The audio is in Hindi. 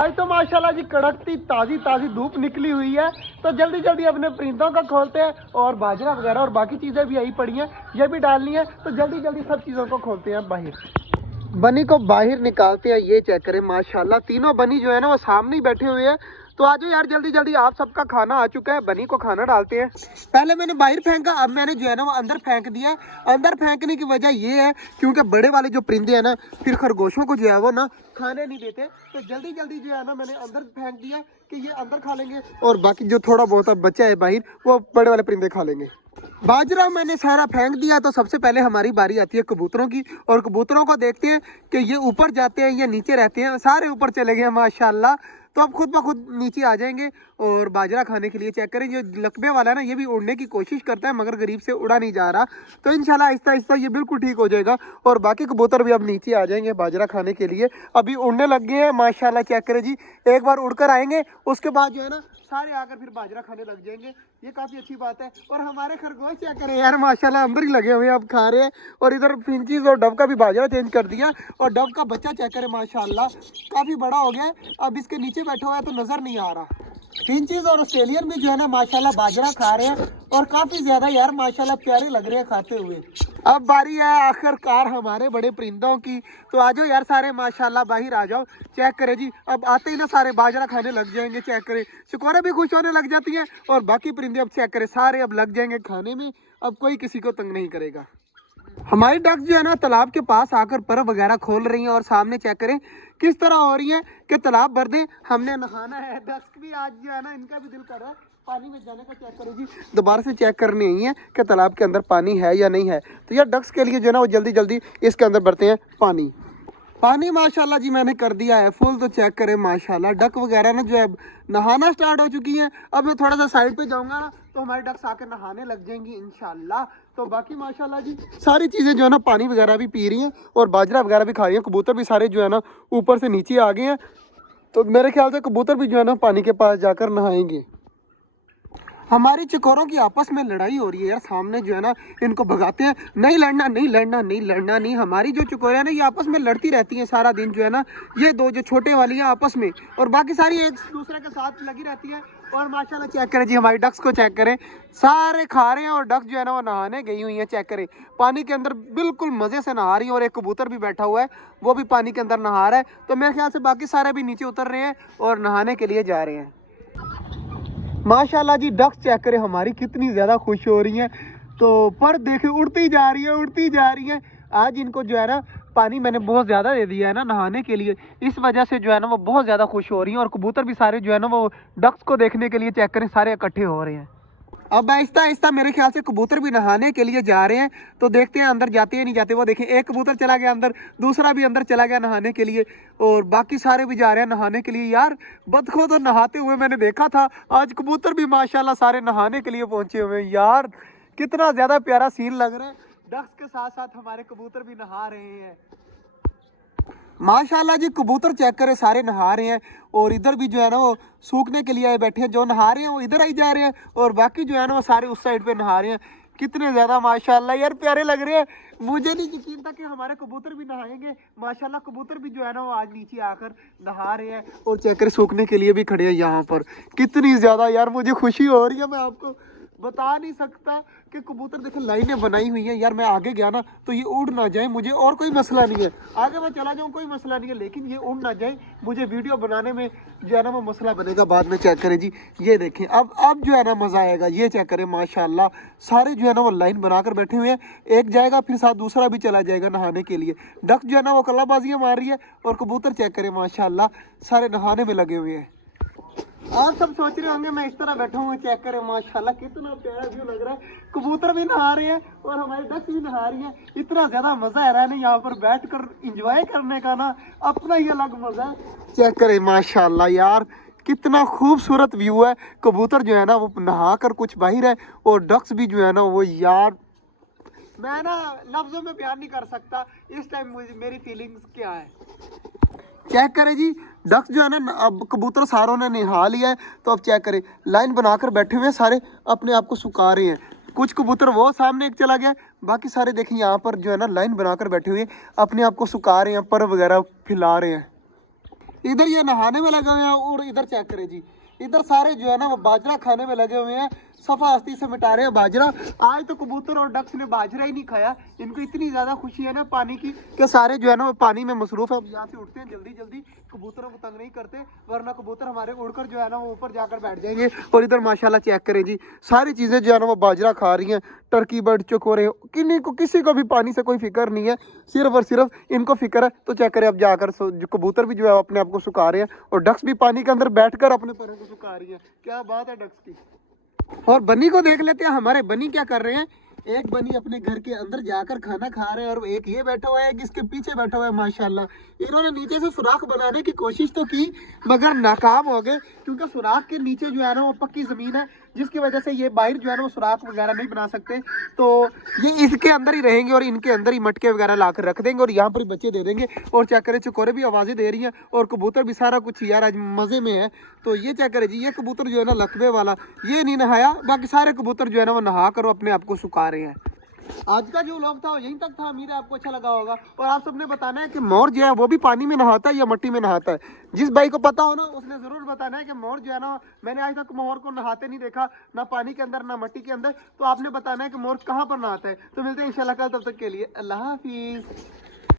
आज तो माशाल्लाह जी कड़कती ताज़ी ताज़ी धूप निकली हुई है, तो जल्दी जल्दी अपने परिंदों का खोलते हैं और बाजरा वगैरह और बाकी चीज़ें भी यही पड़ी हैं, ये भी डालनी है। तो जल्दी जल्दी सब चीज़ों को खोलते हैं बाहर। बनी को बाहर निकालते हैं। ये चेक करें माशाल्लाह, तीनों बनी जो है ना वो सामने ही बैठे हुए हैं। तो आज यार जल्दी जल्दी, आप सबका खाना आ चुका है, बनी को खाना डालते हैं। पहले मैंने बाहर फेंका, अब मैंने जो है ना वो अंदर फेंक दिया। अंदर फेंकने की वजह ये है क्योंकि बड़े वाले जो परिंदे हैं ना फिर खरगोशों को जो है वो ना खाने नहीं देते, तो जल्दी जल्दी जो है ना मैंने अंदर फेंक दिया कि ये अंदर खा लेंगे और बाकी जो थोड़ा बहुत अब बचा है बाहर वो बड़े वाले परिंदे खा लेंगे। बाजरा मैंने सारा फेंक दिया। तो सबसे पहले हमारी बारी आती है कबूतरों की, और कबूतरों को देखते हैं कि ये ऊपर जाते हैं या नीचे रहते हैं। सारे ऊपर चले गए माशाल्लाह, तो अब खुद ब खुद नीचे आ जाएंगे और बाजरा खाने के लिए। चेक करें जो लकबे वाला है ना, ये भी उड़ने की कोशिश करता है मगर गरीब से उड़ा नहीं जा रहा। तो इंशाल्लाह आहिस्ता आहिस्ता ये बिल्कुल ठीक हो जाएगा और बाकी कबूतर भी अब नीचे आ जाएंगे बाजरा खाने के लिए। अभी उड़ने लग गए हैं माशाल्लाह। चेक करें जी, एक बार उड़कर आएंगे उसके बाद जो है ना सारे आकर फिर बाजरा खाने लग जाएंगे, ये काफ़ी अच्छी बात है। और हमारे खरगोश चेक करें यार माशाल्लाह अंदर ही लगे हुए हैं, अब खा रहे हैं। और इधर फिंचीज और डब का भी बाजरा चेंज कर दिया, और डब का बच्चा चेक करें माशाल्लाह काफ़ी बड़ा हो गया है, अब इसके नीचे बैठा हुआ है तो नज़र नहीं आ रहा। फिंचीज और ऑस्ट्रेलियन भी जो है ना माशाल्लाह बाजरा खा रहे हैं और काफ़ी ज़्यादा यार माशाल्लाह प्यारे लग रहे हैं खाते हुए। अब बारी है आखिरकार हमारे बड़े परिंदों की, तो आ जाओ यार सारे माशाल्लाह बाहर आ जाओ। चेक करें जी, अब आते ही ना सारे बाजरा खाने लग जाएंगे। चेक करें शिकोरे भी खुश होने लग जाती हैं और बाकी परिंदे अब चेक करें सारे अब लग जाएंगे खाने में। अब कोई किसी को तंग नहीं करेगा। हमारी डक जो है ना तालाब के पास आकर पर वगैरह खोल रही हैं और सामने चेक करें किस तरह हो रही है कि तालाब भर दें, हमने नहाना है। डक भी आज जो है ना इनका भी दिल कर रहा है पानी में जाने का। चेक करें जी, दोबारा से चेक करनी ही है कि तालाब के अंदर पानी है या नहीं है। तो यार डक्स के लिए जो है ना वो जल्दी जल्दी इसके अंदर भरते हैं पानी। पानी माशाल्लाह जी मैंने कर दिया है फुल। तो चेक करें माशाल्लाह डक वगैरह ना जो है नहाना स्टार्ट हो चुकी हैं। अब मैं थोड़ा सा साइड पे जाऊंगा ना तो हमारी डक्स आकर नहाने लग जाएंगी इंशाल्लाह। तो बाकी माशाल्लाह जी सारी चीज़ें जो है ना पानी वगैरह भी पी रही हैं और बाजरा वगैरह भी खा रही हैं। कबूतर भी सारे जो है ना ऊपर से नीचे आ गए हैं, तो मेरे ख्याल से कबूतर भी जो है ना पानी के पास जाकर नहाएंगे। हमारी चिकोरों की आपस में लड़ाई हो रही है यार, सामने जो है ना इनको भगाते हैं, नहीं लड़ना नहीं लड़ना नहीं लड़ना नहीं। हमारी जो चिकोरे है ना ये आपस में लड़ती रहती हैं सारा दिन जो है ना, ये दो जो छोटे वाली हैं आपस में, और बाकी सारी एक दूसरे के साथ लगी रहती हैं। और माशाल्लाह चेक करें जी हमारी डक्स को चेक करें, सारे खा रहे हैं और डक्स जो है ना वो नहाने गई हुई हैं। चेक करें पानी के अंदर बिल्कुल मज़े से नहा रही है, और एक कबूतर भी बैठा हुआ है वो भी पानी के अंदर नहा रहा है। तो मेरे ख्याल से बाकी सारे भी नीचे उतर रहे हैं और नहाने के लिए जा रहे हैं। माशाल्लाह जी डक्स चेक करें हमारी कितनी ज़्यादा खुश हो रही हैं, तो पर देखे उड़ती जा रही है उड़ती जा रही है। आज इनको जो है ना पानी मैंने बहुत ज़्यादा दे दिया है ना नहाने के लिए, इस वजह से जो है ना वो बहुत ज़्यादा खुश हो रही हैं। और कबूतर भी सारे जो है ना वो डक्स को देखने के लिए चेक करें सारे इकट्ठे हो रहे हैं। अब आहिस्ता आहिस्ता मेरे ख्याल से कबूतर भी नहाने के लिए जा रहे हैं, तो देखते हैं अंदर जाते हैं नहीं जाते। वो देखें एक कबूतर चला गया अंदर, दूसरा भी अंदर चला गया नहाने के लिए, और बाकी सारे भी जा रहे हैं नहाने के लिए। यार बतखों तो नहाते हुए मैंने देखा था, आज कबूतर भी माशाल्लाह सारे नहाने के लिए पहुंचे हुए हैं। यार कितना ज़्यादा प्यारा सीन लग रहा है, डक्स के साथ साथ हमारे कबूतर भी नहा रहे हैं। माशाल्लाह जी कबूतर चेक करे सारे नहा रहे हैं, और इधर भी जो है ना वो सूखने के लिए आए बैठे हैं। जो नहा रहे हैं वो इधर आई जा रहे हैं और बाकी जो है ना वो सारे उस साइड पे नहा रहे हैं। कितने ज़्यादा माशाल्लाह यार प्यारे लग रहे हैं। मुझे नहीं यकीन था कि हमारे कबूतर भी नहाएंगे। माशाल्लाह कबूतर भी जो है ना वो आज नीचे आकर नहा रहे हैं और चेक करे सूखने के लिए भी खड़े हैं यहाँ पर। कितनी ज़्यादा यार मुझे खुशी हो रही है, मैं आपको बता नहीं सकता कि कबूतर देखें लाइनें बनाई हुई हैं। यार मैं आगे गया ना तो ये उड़ ना जाए, मुझे और कोई मसला नहीं है, आगे मैं चला जाऊँ कोई मसला नहीं है, लेकिन ये उड़ ना जाए, मुझे वीडियो बनाने में जो है ना वो मसला बनेगा बाद में। चेक करें जी ये देखें अब जो है ना मज़ा आएगा। ये चेक करें माशाल्लाह सारे जो है ना वो लाइन बनाकर बैठे हुए हैं, एक जाएगा फिर साथ दूसरा भी चला जाएगा नहाने के लिए। डक जो है ना वो कल्लाबाजियाँ मार रही है और कबूतर चेक करें माशाल्लाह सारे नहाने में लगे हुए हैं। आप सब सोच रहे होंगे मैं इस तरह बैठा हूँ, चेक करें माशाल्लाह कितना प्यारा व्यू लग रहा है। कबूतर भी नहा रहे हैं और हमारी डक्स भी नहा रही है। इतना ज़्यादा मज़ा आ रहा है ना यहाँ पर बैठकर एंजॉय करने का ना, अपना ही अलग मज़ा है। चेक करें माशाल्लाह यार कितना खूबसूरत व्यू है। कबूतर जो है ना वो नहा कर कुछ बाहर है और डक्स भी जो है ना वो यार मैं ना लफ्ज़ों में बयान नहीं कर सकता इस टाइम मुझे मेरी फीलिंग्स क्या है। चेक करें जी डक्स जो है ना अब कबूतर सारों ने नहा लिया है, तो अब चेक करें लाइन बनाकर बैठे हुए हैं सारे अपने आप को सुखा रहे हैं। कुछ कबूतर वो सामने एक चला गया, बाकी सारे देखें यहाँ पर जो है ना लाइन बनाकर बैठे हुए अपने आप को सुखा रहे हैं, पर वगैरह फैला रहे हैं। इधर ये नहाने में लगे हुए हैं और इधर चेक करें जी, इधर सारे जो है ना वो बाजरा खाने में लगे हुए हैं, सफा हस्ती से मिटा रहे हैं बाजरा। आज तो कबूतर और डक्स ने बाजरा ही नहीं खाया, इनको इतनी ज्यादा खुशी है ना पानी की कि सारे जो है ना वो पानी में मसरूफ है। अब यहाँ से उठते हैं जल्दी जल्दी, कबूतरों को तंग नहीं करते वरना कबूतर हमारे उड़कर जो है ना वो ऊपर जाकर बैठ जाएंगे। और इधर माशाल्लाह चेक करें जी, सारी चीजें जो है ना वो बाजरा खा रही हैं, टर्की बर्ड, चकोरे, किसी को भी पानी से कोई फिक्र नहीं है, सिर्फ और सिर्फ इनको फिक्र है। तो चेक करें अब जाकर जो कबूतर भी जो है अपने आप को सुखा रहे हैं और डक्स भी पानी के अंदर बैठकर अपने पैरों को सुखा रही है। क्या बात है डक्स की। और बनी को देख लेते हैं, हमारे बनी क्या कर रहे हैं। एक बनी अपने घर के अंदर जाकर खाना खा रहे हैं और एक ये बैठा हुआ है, एक इसके पीछे बैठा हुआ है। माशाल्लाह इन्होंने नीचे से सुराख बनाने की कोशिश तो की मगर नाकाम हो गए, क्योंकि सुराख के नीचे जो है ना वो पक्की जमीन है, जिसकी वजह से ये बाहर जो है ना वो सुराख वगैरह नहीं बना सकते। तो ये इसके अंदर ही रहेंगे और इनके अंदर ही मटके वगैरह लाकर रख देंगे और यहाँ पर ही बच्चे दे देंगे। और चेक करें चकोरे भी आवाज़ें दे रही हैं और कबूतर भी, सारा कुछ यार आज मज़े में है। तो ये चेक करें जी, ये कबूतर जो है ना लकवे वाला, ये नहीं नहाया, बाकी सारे कबूतर जो है ना वो नहा कर अपने आप को सुखा रहे हैं। आज का जो व्लॉग था यहीं तक था, उम्मीद है आपको अच्छा लगा होगा। और आप सबने बताना है कि मोर जो है वो भी पानी में नहाता है या मिट्टी में नहाता है। जिस भाई को पता हो ना उसने जरूर बताना है कि मोर जो है ना, मैंने आज तक मोर को नहाते नहीं देखा, ना पानी के अंदर ना मिट्टी के अंदर। तो आपने बताना है कि मोर कहाँ पर नहाता है। तो मिलते हैं इंशाल्लाह कल, तब तक के लिए अल्लाह हाफिज।